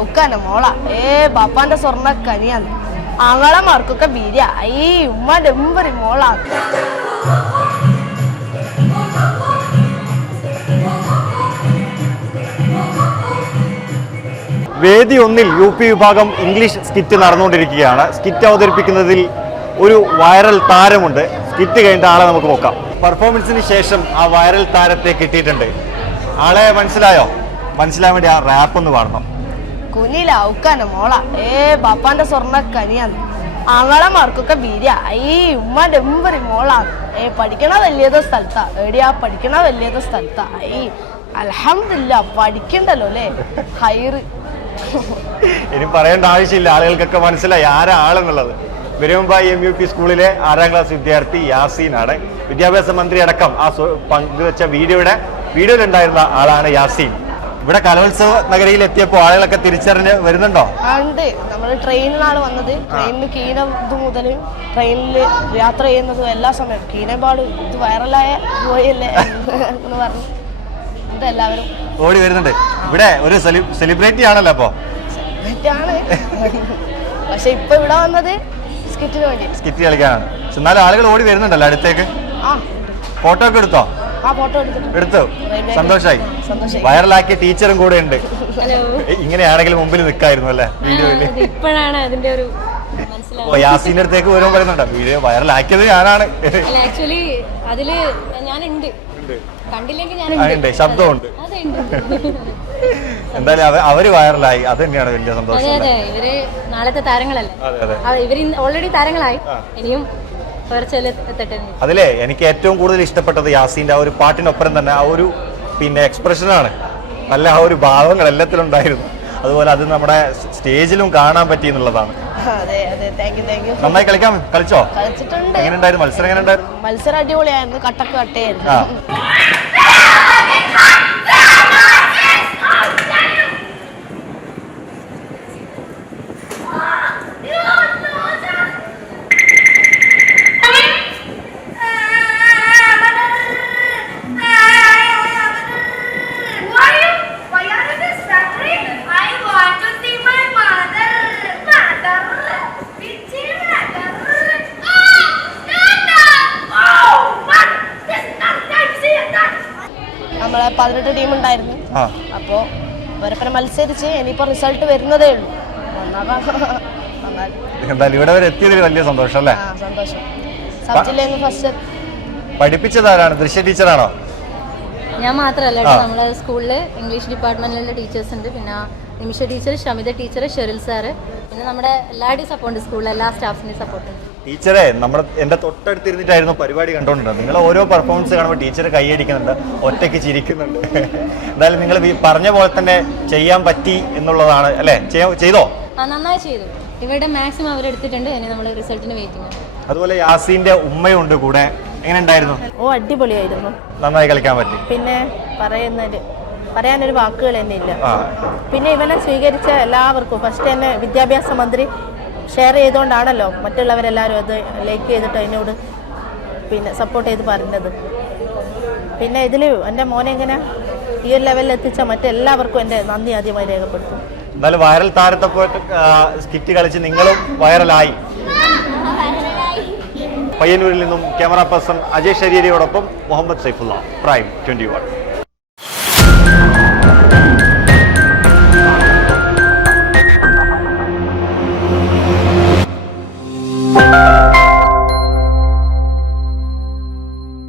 ഔക്കാന മോള. ഏ ബാപ്പാന്റെ സ്വർണ കനിയാന്ന് ആങ്ങളമാർക്കൊക്കെ ബീര്യ. ഈ ഉമ്മാന്റെ ഉമ്മറി മോളാ. വേദി ഒന്നിൽ യു പി വിഭാഗം ഇംഗ്ലീഷ് സ്കിറ്റ് നടന്നുകൊണ്ടിരിക്കുകയാണ്. സ്കിറ്റ് അവതരിപ്പിക്കുന്നതിൽ ഒരു വൈറൽ താരമുണ്ട്. സ്കിറ്റ് കഴിഞ്ഞ ആളെ നമുക്ക് നോക്കാം. പെർഫോമൻസിന് ശേഷം ആ വൈറൽ താരത്തെ കിട്ടിയിട്ടുണ്ട്. ആളെ മനസ്സിലായോ? മനസ്സിലാൻ വേണ്ടി ആ റാപ്പ് ഒന്ന് പാടണം. കുനിയില ഔക്കാന മോള. ഏ ബാപ്പാന്റെ സ്വർണ കനിയാന്ന് ആങ്ങളമാർക്കൊക്കെ വീര ഈ ഉമ്മാന്റെ എമ്പറി മോളാണ് ഏ പഠിക്കണ വലിയത് സ്ഥലത്താ. എടിയാ പഠിക്കണ വലിയത് സ്ഥലത്താ. ഈ അലഹമില്ല പഠിക്കണ്ടല്ലോ അല്ലേ? ഹൈറ്. ഇനി പറയേണ്ട ആവശ്യമില്ല. ആളുകൾക്കൊക്കെ മനസ്സിലായി ആരാളെന്നുള്ളത് വിരുമ്പായി എം യു പി സ്കൂളിലെ ആറാം ക്ലാസ് വിദ്യാർത്ഥി യാസീനാണ്. വിദ്യാഭ്യാസ മന്ത്രി അടക്കം ആ പങ്കുവച്ച വീഡിയോയുടെ വീഡിയോയിലുണ്ടായിരുന്ന ആളാണ് യാസീൻ. ഇവിടെ കലോത്സവ നഗരിയിൽ എത്തിയപ്പോൾ ആളുകളൊക്കെ തിരിച്ചറിഞ്ഞ് വരുന്നുണ്ടോ? ഉണ്ട്. നമ്മൾ ട്രെയിനിലാണ് വന്നത്. ട്രെയിനിൽ കീന ഇത് മുതൽ ട്രെയിനിൽ യാത്ര ചെയ്യുന്നതും എല്ലാ സമയം കീനപാട് ഇത് വൈറലായ പോയല്ലേ എന്ന് പറഞ്ഞു. ഇത് എല്ലാവരും. ഓടി വരുന്നുണ്ട്. ഇവിടെ ഒരു സെലിബ്രിറ്റി ആണല്ലോ അപ്പോ. തെറ്റാണ് പക്ഷെ ഇപ്പൊ ഇവിടെ വന്നത് സ്കിറ്റിന് വേണ്ടി. സ്കിറ്റ് കളിക്കാനാണ്. എന്നാലും ആളുകൾ ഓടി വരുന്നുണ്ടല്ലോ അടുത്തേക്ക്. ഫോട്ടോ ഒക്കെ എടുത്തോ? എടുത്തു? സന്തോഷായി. വൈറലാക്കിയ ടീച്ചറും കൂടെ ഉണ്ട്. ഇങ്ങനെയാണെങ്കിൽ മുമ്പിൽ നിൽക്കായിരുന്നു അല്ലേ? വീഡിയോയിൽ. ഇപ്പോഴാണ് അതിന്റെ ഒരു ഓ യാസീന്റെ അടുത്തേക്ക് വരുമ്പോൾ പറയുന്നുണ്ടോ. വീഡിയോ വൈറലാക്കിയത് ഞാനാണ്. ആക്ച്വലി അതിൽ ഞാനുണ്ട്. കണ്ടില്ലെങ്കിൽ ശബ്ദമുണ്ട്. എന്തായാലും അവ- അവർ വൈറലായി. അത് തന്നെയാണ് വലിയ സന്തോഷം. അതെ ഇവർ നാളത്തെ താരങ്ങളല്ലേ? ഇവർ ഓൾറെഡി താരങ്ങളായി. ഇനിയും. അതിലെ എനിക്ക് ഏറ്റവും കൂടുതൽ ഇഷ്ടപ്പെട്ടത് യാസീന്റെ ആ ഒരു പാട്ടിനൊപ്പം തന്നെ ആ ഒരു പിന്നെ എക്സ്പ്രഷനാണ് നല്ല ആ ഒരു ഭാവങ്ങൾ എല്ലാത്തിലും ഉണ്ടായിരുന്നു. അതുപോലെ അത് നമ്മുടെ സ്റ്റേജിലും കാണാൻ പറ്റി എന്നുള്ളതാണ്. നന്നായി കളിക്കാം. കളിച്ചോ? കളിച്ചിട്ടുണ്ട്. എങ്ങനെ ഉണ്ടായിരുന്നു മത്സരം എങ്ങനെ ഉണ്ടായിരുന്നു മത്സരം അടിപൊളിയായിരുന്നു. കട്ടക്ക് കട്ടയായിരുന്നു. നമ്മളെ പതിനെട്ട് ടീം ഉണ്ടായിരുന്നു. അപ്പോ അവരപ്പനെ മത്സരിച്ച് ഇനിയിപ്പോ റിസൾട്ട് വരുന്നതേ ഉള്ളൂ. എന്തായാലും ഇവിടെ വരെ എത്തിയതിൽ വലിയ സന്തോഷം അല്ലേ? സന്തോഷം. സബ് ജില്ലയിൽ ഫസ്റ്റ് പഠിപ്പിച്ചതാരാണ്? ദൃശ്യ ടീച്ചറാണോ? ഞാൻ മാത്രമല്ല നമ്മുടെ സ്കൂളിൽ ഇംഗ്ലീഷ് ഡിപ്പാർട്ട്മെന്റിലുള്ള ടീച്ചേഴ്സ് ഉണ്ട്. പിന്നെ Nimisha teacher Shamitha teacher Sheril sir. പിന്നെ നമ്മുടെ എല്ലാവരുടെയും സപ്പോർട്ട് സ്കൂളിലെ എല്ലാ സ്റ്റാഫിന്റെയും സപ്പോർട്ട് ടീച്ചറെ നമ്മുടെ എന്റെ തൊട്ടടുത്തിരുന്നിട്ടായിരുന്നു പരിപാടി കണ്ടോണ്ടിരുന്നത്. നിങ്ങൾ ഓരോ പെർഫോമൻസ് കാണുമ്പോൾ ടീച്ചർ കൈയടിക്കുന്നുണ്ട് ഒറ്റയ്ക്ക് ചിരിക്കുന്നുണ്ട്. എന്തായാലും നിങ്ങൾ പറഞ്ഞ പോലെ തന്നെ ചെയ്യാൻ പറ്റി എന്നുള്ളതാണ് അല്ലേ? ചെയ്തോ? നന്നായി ചെയ്തു. ഇവരുടെ മാക്സിമം അവരെടുത്തിട്ടുണ്ട് ഇനി നമ്മൾ റിസൾട്ടിന് വെയിറ്റിംഗ് അതുപോലെ യാസീന്റെ ഉമ്മയുണ്ട് കൂടെ. എങ്ങനെ ഉണ്ടായിരുന്നു? ഓ അടിപൊളിയായിരുന്നു. നന്നായി കളിക്കാൻ പറ്റി. പിന്നെ പറയുന്നതിൽ പറയാനൊരു വാക്കുകൾ തന്നെ ഇല്ല. പിന്നെ ഇവനെ സ്വീകരിച്ച എല്ലാവർക്കും ഫസ്റ്റ് തന്നെ വിദ്യാഭ്യാസ മന്ത്രി ഷെയർ ചെയ്തുകൊണ്ടാണല്ലോ മറ്റുള്ളവരെല്ലാവരും അത് ലൈക്ക് ചെയ്തിട്ട് അതിനോട് പിന്നെ സപ്പോർട്ട് ചെയ്ത് പറഞ്ഞത്. പിന്നെ ഇതിൽ എന്റെ മോനെ ഇങ്ങനെ ഈ ഒരു ലെവലിൽ എത്തിച്ച മറ്റെല്ലാവർക്കും എന്റെ നന്ദി ആദ്യമായി രേഖപ്പെടുത്തും. എന്നാലും വൈറൽ താരത്തെ പോയിട്ട് സ്കിറ്റ് കളിച്ച് നിങ്ങളും വൈറലായി പയ്യന്നൂരിൽ നിന്നും camera person Ajay ശരീരയോടൊപ്പം Muhammad Saifulla prime twenty one